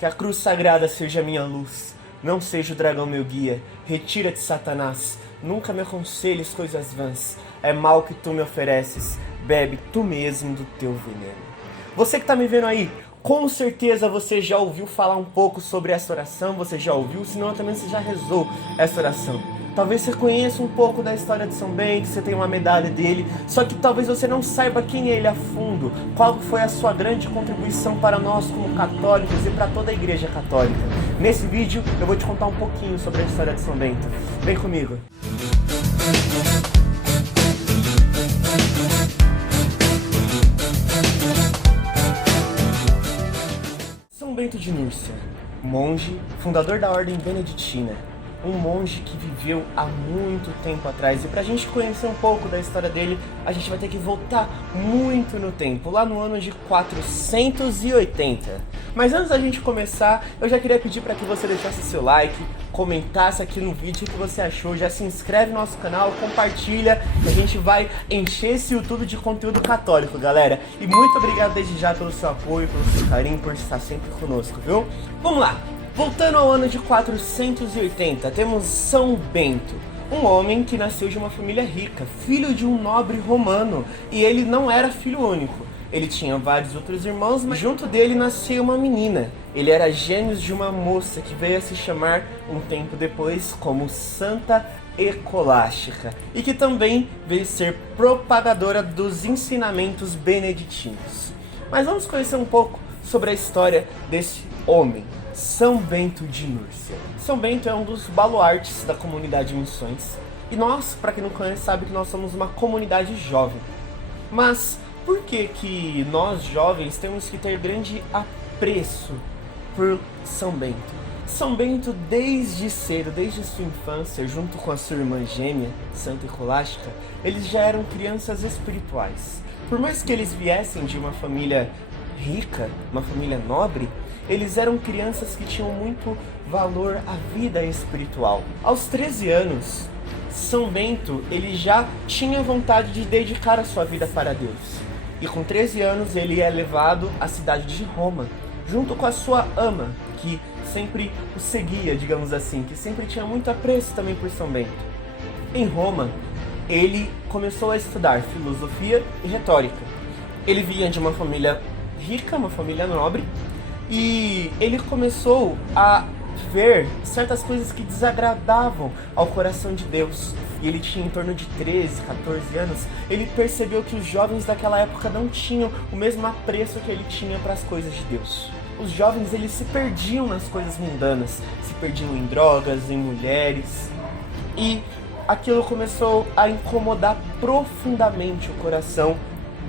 Que a cruz sagrada seja minha luz. Não seja o dragão meu guia. Retira-te, Satanás. Nunca me aconselhes coisas vãs. É mal que tu me ofereces. Bebe tu mesmo do teu veneno. Você que tá me vendo aí, com certeza você já ouviu falar um pouco sobre essa oração. Você já ouviu, senão também você já rezou essa oração. Talvez você conheça um pouco da história de São Bento, você tem uma medalha dele, só que talvez você não saiba quem é ele a fundo, qual foi a sua grande contribuição para nós como católicos e para toda a Igreja Católica. Nesse vídeo eu vou te contar um pouquinho sobre a história de São Bento. Vem comigo! São Bento de Núrcia, monge, fundador da Ordem Beneditina. Um monge que viveu há muito tempo atrás. E pra gente conhecer um pouco da história dele, a gente vai ter que voltar muito no tempo, lá no ano de 480. Mas antes da gente começar, eu já queria pedir para que você deixasse seu like, comentasse aqui no vídeo o que você achou, já se inscreve no nosso canal, compartilha, que a gente vai encher esse YouTube de conteúdo católico, galera. E muito obrigado desde já pelo seu apoio, pelo seu carinho, por estar sempre conosco, viu? Vamos lá! Voltando ao ano de 480, temos São Bento, um homem que nasceu de uma família rica, filho de um nobre romano, e ele não era filho único. Ele tinha vários outros irmãos, mas junto dele nasceu uma menina. Ele era gêmeos de uma moça que veio a se chamar, um tempo depois, como Santa Escolástica, e que também veio ser propagadora dos ensinamentos beneditinos. Mas vamos conhecer um pouco sobre a história desse homem. São Bento de Núrcia. São Bento é um dos baluartes da comunidade Missões. E nós, para quem não conhece, sabe que nós somos uma comunidade jovem. Mas por que nós jovens temos que ter grande apreço por São Bento? São Bento, desde cedo, desde sua infância, junto com a sua irmã gêmea, Santa Escolástica, eles já eram crianças espirituais. Por mais que eles viessem de uma família rica, uma família nobre, eles eram crianças que tinham muito valor à vida espiritual. Aos 13 anos, São Bento ele já tinha vontade de dedicar a sua vida para Deus. E com 13 anos ele é levado à cidade de Roma, junto com a sua ama, que sempre o seguia, digamos assim, que sempre tinha muito apreço também por São Bento. Em Roma, ele começou a estudar filosofia e retórica. Ele vinha de uma família rica, uma família nobre, e ele começou a ver certas coisas que desagradavam ao coração de Deus. E ele tinha em torno de 13, 14 anos. Ele percebeu que os jovens daquela época não tinham o mesmo apreço que ele tinha para as coisas de Deus. Os jovens eles se perdiam nas coisas mundanas, se perdiam em drogas, em mulheres. E aquilo começou a incomodar profundamente o coração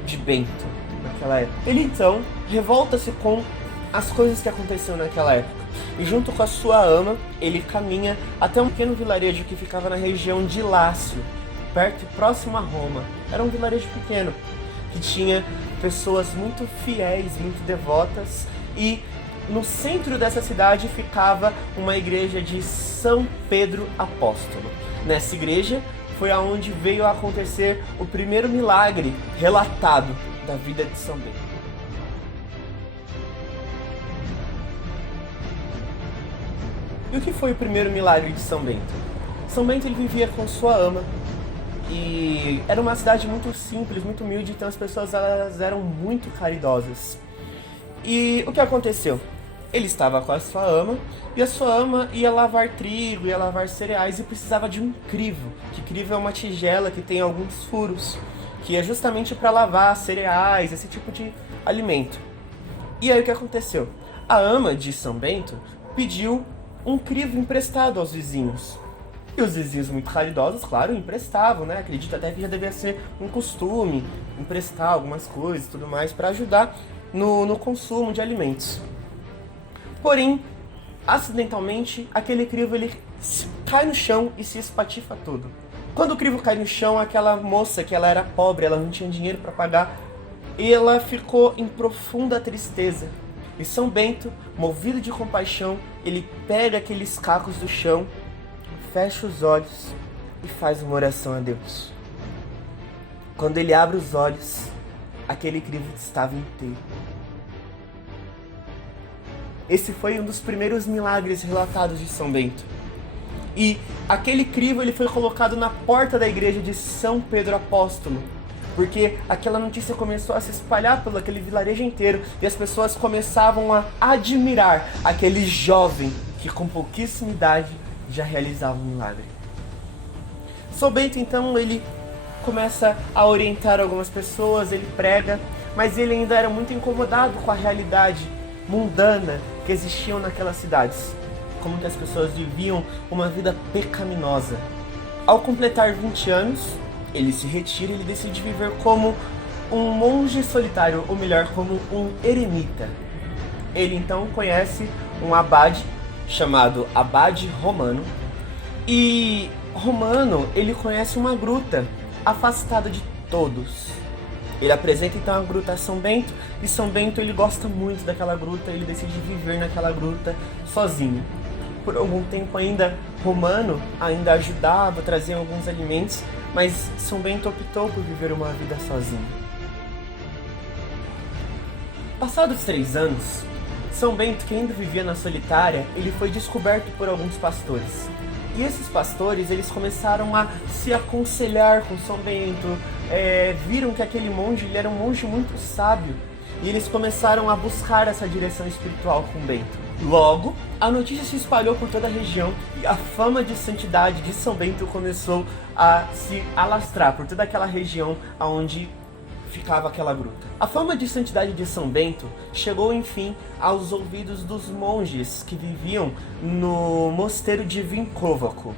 de Bento naquela época. Ele então revolta-se com as coisas que aconteceram naquela época. E junto com a sua ama, ele caminha até um pequeno vilarejo que ficava na região de Lácio, perto e próximo a Roma. Era um vilarejo pequeno, que tinha pessoas muito fiéis, muito devotas, e no centro dessa cidade ficava uma igreja de São Pedro Apóstolo. Nessa igreja foi aonde veio a acontecer o primeiro milagre relatado da vida de São Bento. E o que foi o primeiro milagre de São Bento? São Bento ele vivia com sua ama e era uma cidade muito simples, muito humilde, então as pessoas elas eram muito caridosas. E o que aconteceu? Ele estava com a sua ama e a sua ama ia lavar trigo, ia lavar cereais e precisava de um crivo. Que crivo é uma tigela que tem alguns furos, que é justamente para lavar cereais, esse tipo de alimento. E aí o que aconteceu? A ama de São Bento pediu um crivo emprestado aos vizinhos. E os vizinhos muito caridosos, claro, emprestavam, né? Acredito até que já devia ser um costume emprestar algumas coisas e tudo mais para ajudar no consumo de alimentos. Porém, acidentalmente, aquele crivo ele cai no chão e se espatifa todo. Quando o crivo cai no chão, aquela moça que ela era pobre, ela não tinha dinheiro para pagar, e ela ficou em profunda tristeza. E São Bento, movido de compaixão, ele pega aqueles cacos do chão, fecha os olhos e faz uma oração a Deus. Quando ele abre os olhos, aquele crivo estava inteiro. Esse foi um dos primeiros milagres relatados de São Bento. E aquele crivo ele foi colocado na porta da igreja de São Pedro Apóstolo, porque aquela notícia começou a se espalhar pelo aquele vilarejo inteiro e as pessoas começavam a admirar aquele jovem que com pouquíssima idade já realizava um milagre. São Bento então ele começa a orientar algumas pessoas, ele prega, mas ele ainda era muito incomodado com a realidade mundana que existiam naquelas cidades, como que as pessoas viviam uma vida pecaminosa. Ao completar 20 anos, ele se retira e ele decide viver como um monge solitário, ou melhor, como um eremita. Ele então conhece um abade chamado Abade Romano, e Romano ele conhece uma gruta afastada de todos. Ele apresenta então a gruta a São Bento, e São Bento ele gosta muito daquela gruta, ele decide viver naquela gruta sozinho. Por algum tempo ainda, Romano ainda ajudava, trazia alguns alimentos, mas São Bento optou por viver uma vida sozinho. Passados 3 anos, São Bento, que ainda vivia na solitária, ele foi descoberto por alguns pastores. E esses pastores, eles começaram a se aconselhar com São Bento, viram que aquele monge, ele era um monge muito sábio, e eles começaram a buscar essa direção espiritual com Bento. Logo, a notícia se espalhou por toda a região e a fama de santidade de São Bento começou a se alastrar por toda aquela região onde ficava aquela gruta. A fama de santidade de São Bento chegou, enfim, aos ouvidos dos monges que viviam no mosteiro de Vincovaco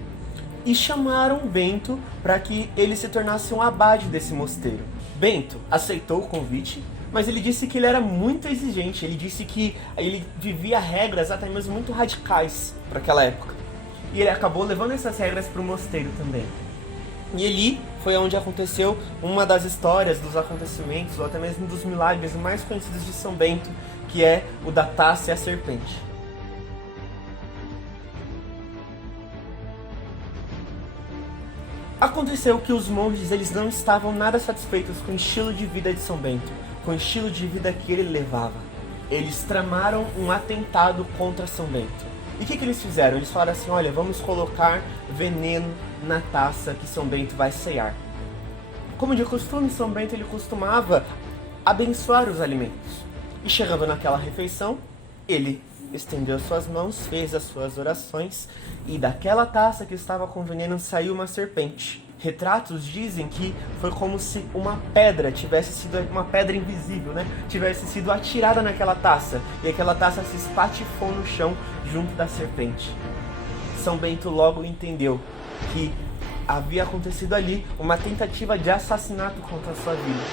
e chamaram Bento para que ele se tornasse um abade desse mosteiro. Bento aceitou o convite, mas ele disse que ele era muito exigente, ele disse que ele vivia regras até mesmo muito radicais para aquela época. E ele acabou levando essas regras para o mosteiro também. E ali foi onde aconteceu uma das histórias, dos acontecimentos, ou até mesmo dos milagres mais conhecidos de São Bento, que é o da taça e a serpente. Aconteceu que os monges eles não estavam nada satisfeitos com o estilo de vida de São Bento, com o estilo de vida que ele levava. Eles tramaram um atentado contra São Bento. E o que eles fizeram? Eles falaram assim, olha, vamos colocar veneno na taça que São Bento vai cear. Como de costume, São Bento ele costumava abençoar os alimentos. E chegando naquela refeição, ele estendeu suas mãos, fez as suas orações, e daquela taça que estava com veneno saiu uma serpente. Retratos dizem que foi como se uma pedra tivesse sido, uma pedra invisível, né? Tivesse sido atirada naquela taça, e aquela taça se espatifou no chão junto da serpente. São Bento logo entendeu que havia acontecido ali uma tentativa de assassinato contra a sua vida.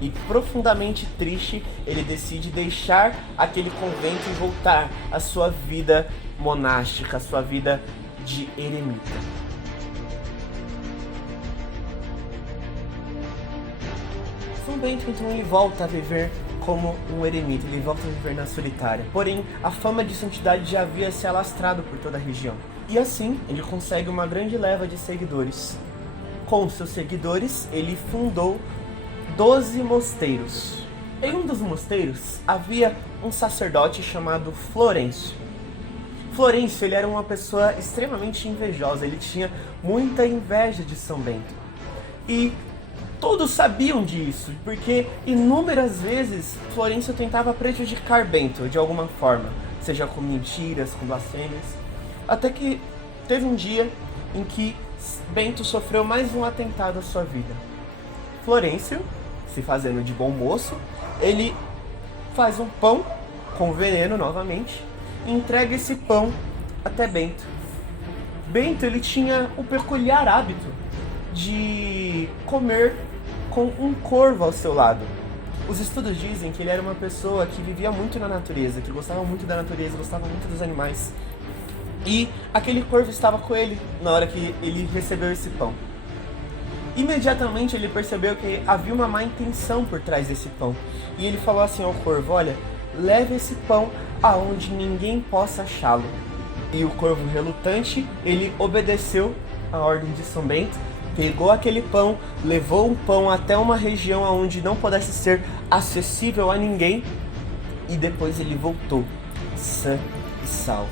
E profundamente triste, ele decide deixar aquele convento e voltar à sua vida monástica, à sua vida de eremita. São Bento então ele volta a viver como um eremita, ele volta a viver na solitária. Porém, a fama de santidade já havia se alastrado por toda a região. E assim, ele consegue uma grande leva de seguidores. Com seus seguidores, ele fundou 12 mosteiros. Em um dos mosteiros, havia um sacerdote chamado Florencio. Florencio, ele era uma pessoa extremamente invejosa, ele tinha muita inveja de São Bento. E todos sabiam disso, porque inúmeras vezes Florencio tentava prejudicar Bento de alguma forma, seja com mentiras, com blasfêmias, até que teve um dia em que Bento sofreu mais um atentado à sua vida. Florencio, se fazendo de bom moço, ele faz um pão com veneno novamente e entrega esse pão até Bento. Bento ele tinha o peculiar hábito de comer com um corvo ao seu lado. Os estudos dizem que ele era uma pessoa que vivia muito na natureza, que gostava muito da natureza, gostava muito dos animais. E aquele corvo estava com ele na hora que ele recebeu esse pão. Imediatamente ele percebeu que havia uma má intenção por trás desse pão. E ele falou assim ao corvo, olha, leve esse pão aonde ninguém possa achá-lo. E o corvo relutante, ele obedeceu a ordem de São Bento, pegou aquele pão, levou o pão até uma região onde não pudesse ser acessível a ninguém e depois ele voltou, sã e salvo.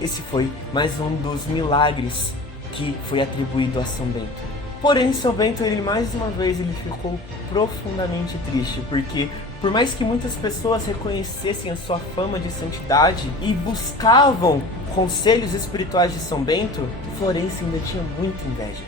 Esse foi mais um dos milagres que foi atribuído a São Bento. Porém, São Bento, ele mais uma vez, ele ficou profundamente triste, porque por mais que muitas pessoas reconhecessem a sua fama de santidade e buscavam conselhos espirituais de São Bento, Florencio ainda tinha muita inveja.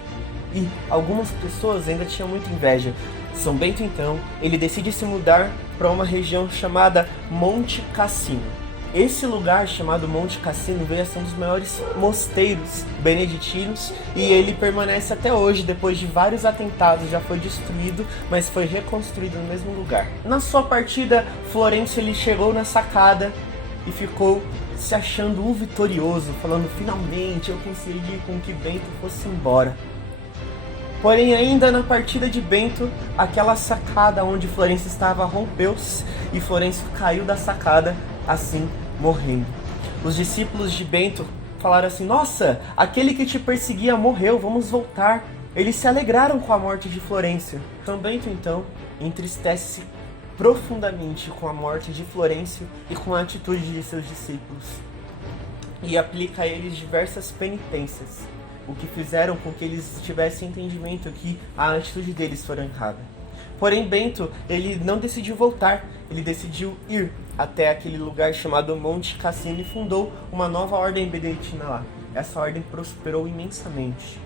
E algumas pessoas ainda tinham muita inveja. São Bento, então, ele decide se mudar para uma região chamada Monte Cassino. Esse lugar chamado Monte Cassino veio a ser um dos maiores mosteiros beneditinos e ele permanece até hoje. Depois de vários atentados, já foi destruído, mas foi reconstruído no mesmo lugar. Na sua partida, Florencio ele chegou na sacada e ficou se achando um vitorioso, falando: finalmente eu consegui com que Bento fosse embora. Porém, ainda na partida de Bento, aquela sacada onde Florencio estava rompeu-se e Florencio caiu da sacada, assim morrendo. Os discípulos de Bento falaram assim: nossa, aquele que te perseguia morreu, vamos voltar. Eles se alegraram com a morte de Florencio. São Bento, então, entristece-se profundamente com a morte de Florencio e com a atitude de seus discípulos e aplica a eles diversas penitências, o que fizeram com que eles tivessem entendimento que a atitude deles foi errada. Porém, Bento, ele não decidiu voltar, ele decidiu ir até aquele lugar chamado Monte Cassino e fundou uma nova ordem beneditina lá. Essa ordem prosperou imensamente.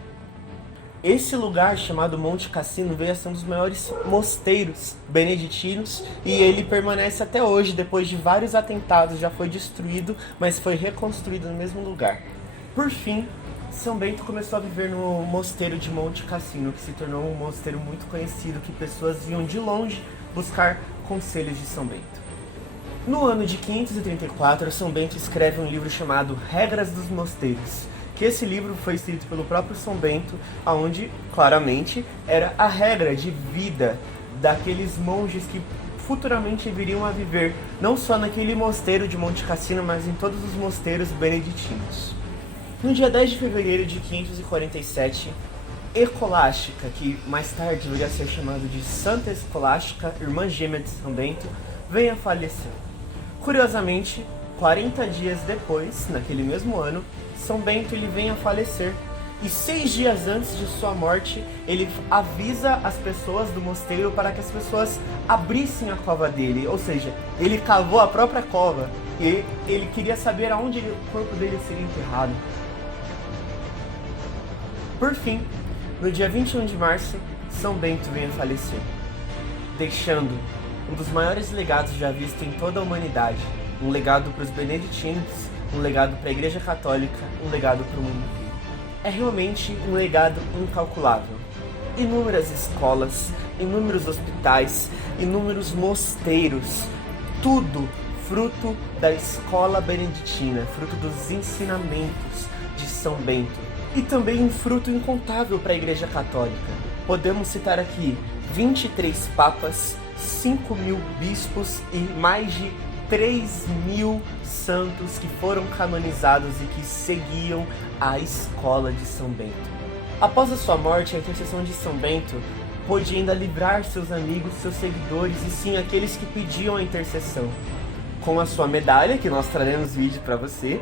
Esse lugar chamado Monte Cassino veio a ser um dos maiores mosteiros beneditinos e ele permanece até hoje. Depois de vários atentados, já foi destruído, mas foi reconstruído no mesmo lugar. Por fim, São Bento começou a viver no mosteiro de Monte Cassino, que se tornou um mosteiro muito conhecido, que pessoas vinham de longe buscar conselhos de São Bento. No ano de 534, São Bento escreve um livro chamado Regras dos Mosteiros, que esse livro foi escrito pelo próprio São Bento, onde claramente era a regra de vida daqueles monges que futuramente viriam a viver não só naquele mosteiro de Monte Cassino, mas em todos os mosteiros beneditinos. No dia 10 de fevereiro de 547, Escolástica, que mais tarde viria a ser chamada de Santa Escolástica, irmã gêmea de São Bento, vem a falecer. Curiosamente, 40 dias depois, naquele mesmo ano, São Bento ele vem a falecer. E 6 dias antes de sua morte, ele avisa as pessoas do mosteiro para que as pessoas abrissem a cova dele. Ou seja, ele cavou a própria cova e ele queria saber aonde o corpo dele seria enterrado. Por fim, no dia 21 de março, São Bento vem a falecer, deixando um dos maiores legados já visto em toda a humanidade. Um legado para os beneditinos, um legado para a Igreja Católica, um legado para o mundo inteiro. É realmente um legado incalculável. Inúmeras escolas, inúmeros hospitais, inúmeros mosteiros, tudo fruto da escola beneditina, fruto dos ensinamentos de São Bento. E também um fruto incontável para a Igreja Católica. Podemos citar aqui 23 papas, 5.000 bispos e mais de 3.000 santos que foram canonizados e que seguiam a escola de São Bento. Após a sua morte, a intercessão de São Bento pôde ainda livrar seus amigos, seus seguidores e sim aqueles que pediam a intercessão. Com a sua medalha, que nós traremos vídeo para você,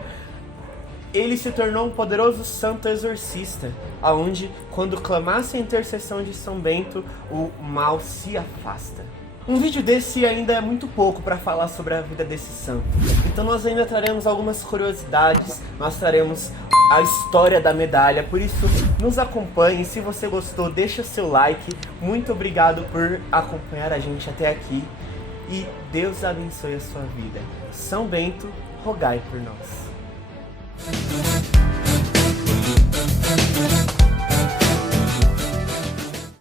ele se tornou um poderoso santo exorcista, aonde, quando clamasse a intercessão de São Bento, o mal se afasta. Um vídeo desse ainda é muito pouco para falar sobre a vida desse santo. Então nós ainda traremos algumas curiosidades, nós traremos a história da medalha, por isso nos acompanhe. Se você gostou, deixa seu like. Muito obrigado por acompanhar a gente até aqui e Deus abençoe a sua vida. São Bento, rogai por nós.